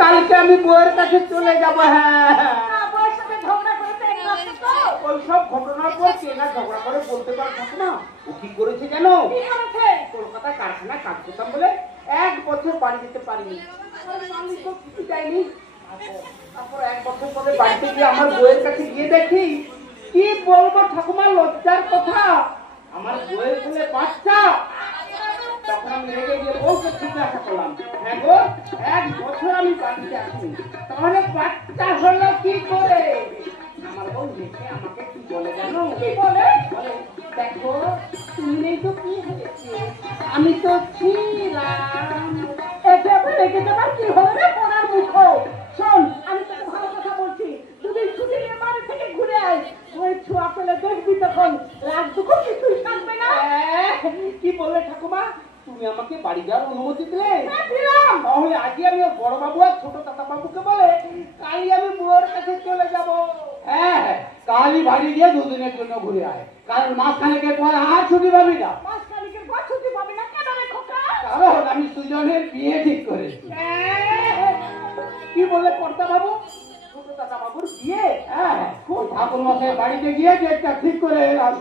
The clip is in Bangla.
কালকে আমি বউয়ের কাছে চলে যাব। হ্যাঁ, বউয়ের সাথে ঝগড়া করেছে ওইসব ঘটনার পর কে না ঝগড়া করে বলতে পারছো না। ও কি করেছে জানো? কলকাতায় কারখানায় কাজ করতাম বলে 1 বছর বাড়ি যেতে পারিনি। কিছু চাইনি। তারপর 1 বছর পরে বাড়িতে গিয়ে আমার বউয়ের কাছে গিয়ে দেখি, কি বলবো ঠাকুমা, লজ্জার কথা, আমার বউয়ের ছেলে বাচ্চা। তখন আমি রেগে গিয়ে বউকে জিজ্ঞাসা করলাম, হ্যাঁ গো, 1 বছর আমি বাড়িতে আসিনি, তাহলে বাচ্চা হলো কি করে? আমার বউ দেখে আমাকে কি বলে জানো? কি বলে? দেখো, তুমি নেই তো কি হয়েছে, আমি তো ছিলাম। এতে আবার রেগে যাবার কি হলো রে পোড়ার মুখ? শোন, আমি তোকে ভালো কথা বলছি, দুদিন ছুটি নিয়ে বাড়ি থেকে ঘুরে আয়। ওই ছোঁয়া পেলে দেখবি তখন রাত দুপুর কিছুই থাকবে না। কি বললে ঠাকুমা? তুমি আমাকে বাড়ি যাওয়ার অনুমতি দিলে? দিলাম। তাহলে আজই আমি বড় বাবু আর ছোট দাদা বাবুকে বলে কালই আমি বুড়োর কাছে চলে যাব। হ্যাঁ, কালই বাড়ি গিয়ে 2 দিনের জন্য ঘুরে আয়, কারণ মাসখানেকের পর আর ছুটি পাবি না। মাসখানেকের পর ছুটি পাবি না কেন রে খোকা? কারণ আমি সুজনের বিয়ে ঠিক করেছি। কি বলে কর্তা বাবু? ছোট দাদা বাবুর বিয়ে? হ্যাঁ, ঠাকুর মশাই বাড়িতে গিয়ে ডেটটা ঠিক করে এলাম।